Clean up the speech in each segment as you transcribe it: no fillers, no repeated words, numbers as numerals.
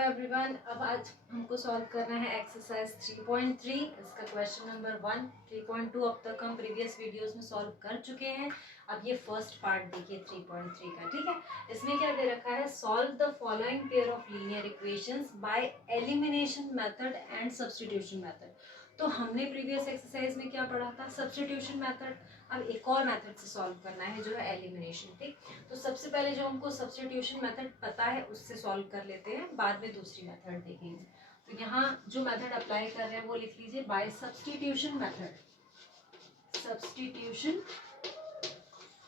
Everyone. अब आज हमको सॉल्व करना है एक्सरसाइज 3.3। इसका क्वेश्चन नंबर 1। 3.2 अब तक हम प्रीवियस वीडियोस में सॉल्व कर चुके हैं। अब ये फर्स्ट पार्ट देखिए 3.3 का, ठीक है। इसमें क्या दे रखा है, solve the following pair of linear equations by elimination method and substitution method. तो हमने प्रीवियस एक्सरसाइज में क्या पढ़ा था, सब्स्टिट्यूशन मेथड। अब एक और मेथड से सॉल्व करना है जो है एलिमिनेशन, ठीक। तो सबसे पहले जो हमको सब्स्टिट्यूशन मेथड पता है उससे सॉल्व कर लेते हैं, बाद में दूसरी मेथड देखेंगे। तो यहाँ जो मेथड अप्लाई कर रहे हैं वो लिख लीजिए, by substitution method. Substitution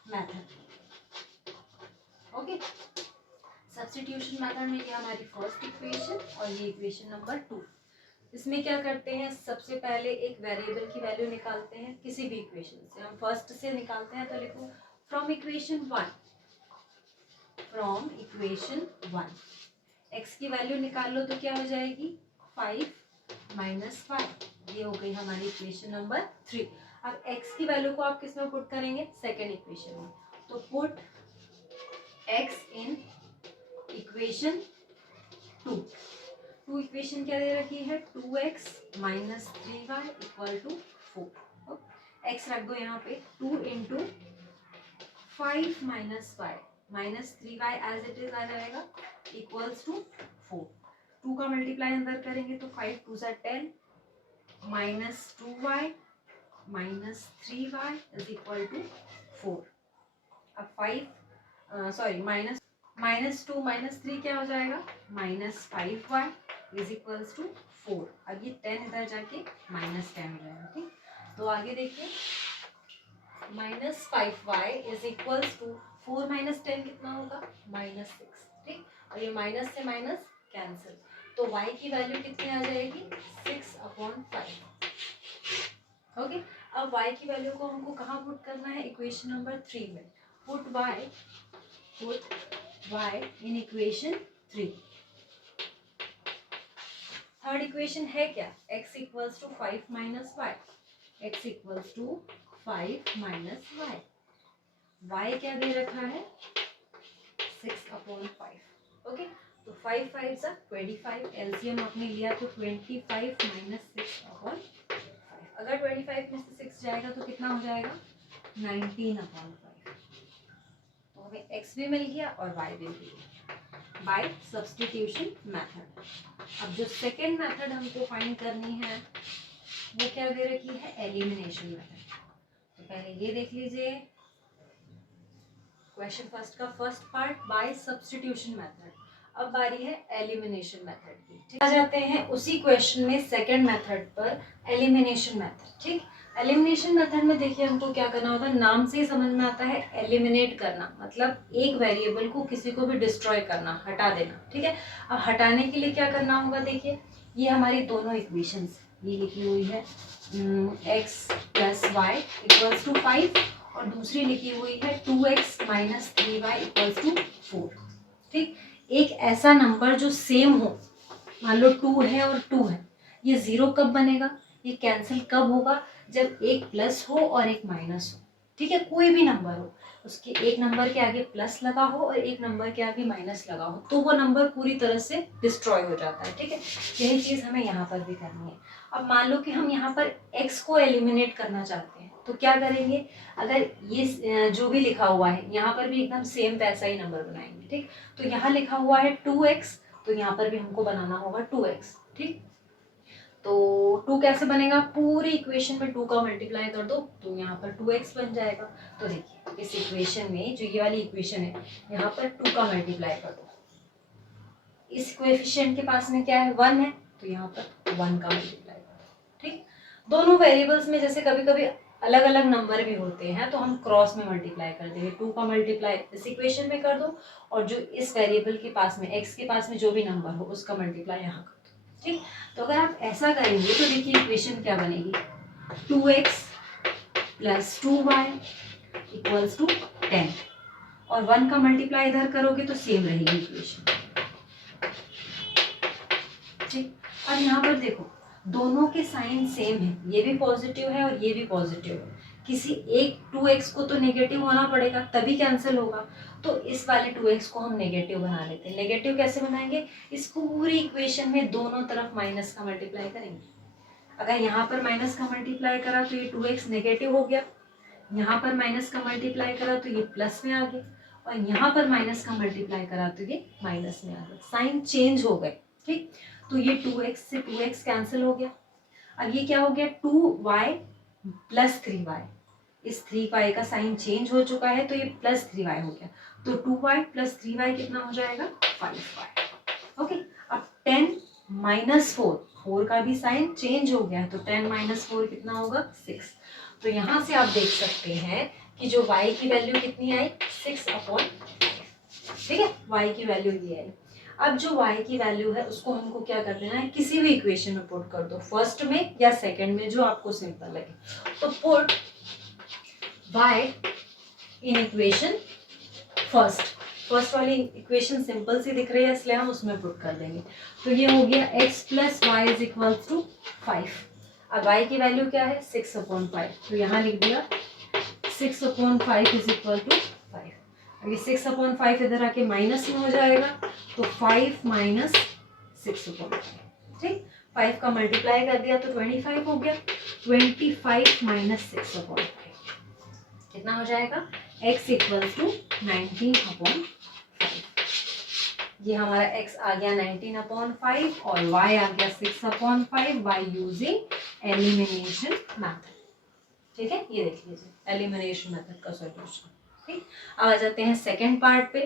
method, okay. Substitution method में ये हमारी फर्स्ट इक्वेशन और ये इक्वेशन नंबर 2। इसमें क्या करते हैं, सबसे पहले एक वेरिएबल की वैल्यू निकालते हैं किसी भी इक्वेशन से। हम फर्स्ट से निकालते हैं, तो लिखो from equation 1। From equation 1 x की वैल्यू निकाल लो तो क्या हो जाएगी, 5 माइनस 5। ये हो गई हमारी इक्वेशन नंबर 3। अब x की वैल्यू को आप किस में पुट करेंगे, सेकेंड इक्वेशन में। तो put x in equation 2। Two equation क्या दे रखी है, 2x minus 3y equal to 4। x रख दो यहाँ पे, 2 into 5 minus 5 minus 3y as it is आ जाएगा इक्वल्स टू 4। 2 का मल्टीप्लाई अंदर करेंगे तो 5 2 सा 10 minus 2y minus 3y is equal to 4। अब 5 माइनस 2 माइनस 3 क्या हो जाएगा, minus 5y is equals to 4। अब ये 10 इधर जाके माइनस 10 हो जाएगा, ठीक। तो आगे देखिए, minus 5y is equals to 4 minus 10 कितना होगा, माइनस 6, ठीक। और ये माइनस से माइनस कैंसिल, तो y की वैल्यू कितनी आ जाएगी, 6/5, ओके। अब y की वैल्यू को हमको कहाँ पुट करना है, इक्वेशन नंबर 3 में। Put y in equation 3। Third equation है क्या, x equals to 5 minus 5। x equals to 5 minus y। y क्या दे रखा है, 6/5, ओके। तो 5 5 सा 25, एलसीएम आपने लिया तो 25 माइनस 6/5। अगर 25 में से 6 जाएगा तो कितना हो जाएगा, 19/5। तो हमें x भी मिल गया और y भी मिल गया बाय सब्स्टिट्यूशन मेथड। अब जो सेकेंड मेथड हमको फाइंड करनी है वो क्या दे रखी है, एलिमिनेशन मेथड। तो पहले ये देख लीजिए, क्वेश्चन फर्स्ट का first part by substitution method. अब बारी है एलिमिनेशन मेथड की, ठीक। आ जाते हैं उसी क्वेश्चन में सेकंड मेथड पर, एलिमिनेशन मेथड, ठीक। एलिमिनेशन मेथड में देखिए हमको क्या करना होता है, नाम से ही समझ में आता है, एलिमिनेट करना मतलब एक वेरिएबल को किसी को भी डिस्ट्रॉय करना, हटा देना, ठीक है। अब हटाने के लिए क्या करना होगा, देखिए ये हमारी दोनों इक्वेशंस ये लिखी हुई है, x plus y equals to 5 और दूसरी लिखी हुई है 2x minus 3y equals to 4, ठीक। एक ऐसा नंबर जो सेम हो, मान लो 2 है और 2 है, ये 0 कब बनेगा, ये कैंसिल कब होगा, जब एक प्लस हो और एक माइनस हो, ठीक है। कोई भी नंबर हो, उसके एक नंबर के आगे प्लस लगा हो और एक नंबर के आगे माइनस लगा हो, तो वो नंबर पूरी तरह से डिस्ट्रॉय हो जाता है, ठीक है। यही चीज़ हमें यहाँ पर भी करनी है। अब मान लो कि हम यहाँ पर x को एलिमिनेट करना चाहते हैं, तो क्या करेंगे, अगर ये जो भी लिखा हुआ है यहाँ पर भी एकदम सेम वैसा ही नंबर बनाएंगे, ठीक। तो यहाँ लिखा हुआ है 2x, तो यहाँ पर भी हमको बनाना होगा 2x, ठीक। तो 2 कैसे बनेगा, पूरी इक्वेशन में 2 का मल्टीप्लाई कर दो तो यहाँ पर 2x बन जाएगा। तो देखिए इस इक्वेशन में जो ये वाली इक्वेशन है, यहाँ पर 2 का मल्टीप्लाई कर दो, इस कोएफिशिएंट के पास में क्या है, 1 है, तो यहाँ पर 1 का मल्टीप्लाई कर दो, ठीक। दोनों वेरिएबल्स में जैसे कभी कभी अलग अलग नंबर भी होते हैं तो हम क्रॉस में मल्टीप्लाई कर देंगे, 2 का मल्टीप्लाई इस इक्वेशन में कर दो और जो इस वेरिएबल के पास में x के पास में जो भी नंबर हो उसका मल्टीप्लाई यहाँ कर दो, ठीक। तो अगर आप ऐसा करेंगे तो देखिए इक्वेशन क्या बनेगी, 2x plus 2y equals to 10 और 1 का मल्टीप्लाई इधर करोगे तो सेम रहेगी इक्वेशन, ठीक। अब यहाँ पर देखो दोनों के साइन सेम है, ये भी पॉजिटिव है और ये भी पॉजिटिव है, किसी एक 2x को तो नेगेटिव होना पड़ेगा तभी कैंसिल होगा, तो इस वाले 2x को हम नेगेटिव बना लेते हैं। नेगेटिव कैसे बनाएंगे, इस पूरी इक्वेशन में दोनों तरफ माइनस का मल्टीप्लाई करेंगे। अगर यहाँ पर माइनस का मल्टीप्लाई करा तो ये 2x नेगेटिव हो गया, यहाँ पर माइनस का मल्टीप्लाई करा तो ये प्लस में आ गया, और यहाँ पर माइनस का मल्टीप्लाई करा तो ये माइनस में आ गया, साइन चेंज हो गए। ठीक, तो ये 2x से 2x कैंसिल हो गया। अब ये क्या हो गया, 2y प्लस 3y, इस 3y का साइन चेंज हो चुका है तो ये प्लस 3y हो गया, तो 2y प्लस 3y कितना हो जाएगा, 5y। ओके, अब 10 माइनस 4, 4 का भी साइन चेंज हो गया, तो 10 माइनस 4 कितना होगा, 6। तो यहाँ से आप देख सकते हैं कि जो y की वैल्यू कितनी आई, 6/5। ठीक है, y की वैल्यू ये आई। अब जो y की वैल्यू है उसको हमको क्या कर देना है, किसी भी इक्वेशन में पुट कर दो, फर्स्ट में या सेकंड में, जो आपको सिंपल लगे। तो put y in equation first, first वाली इक्वेशन सिंपल सी दिख रही है इसलिए हम उसमें पुट कर देंगे। तो ये हो गया x plus y is equal to 5। अब y की वैल्यू क्या है, 6/5, तो यहाँ लिख दिया 6/5 इज इक्वल टू 5। अब ये 6/5 इधर आके माइनस में हो जाएगा, तो 5 माइनस 6/5। ठीक, 5 का मल्टीप्लाई कर दिया तो 25 हो गया, 25 माइनस 6/5 कितना हो जाएगा, x इक्वल टू 19/5। ये हमारा x आ गया 19/5 और y आ गया 6/5 बाय यूजिंग एलिमिनेशन मेथड। ठीक है, ये देख लीजिए एलिमिनेशन मेथड का सॉल्यूशन। ठीक, अब आ जाते हैं सेकंड पार्ट पे।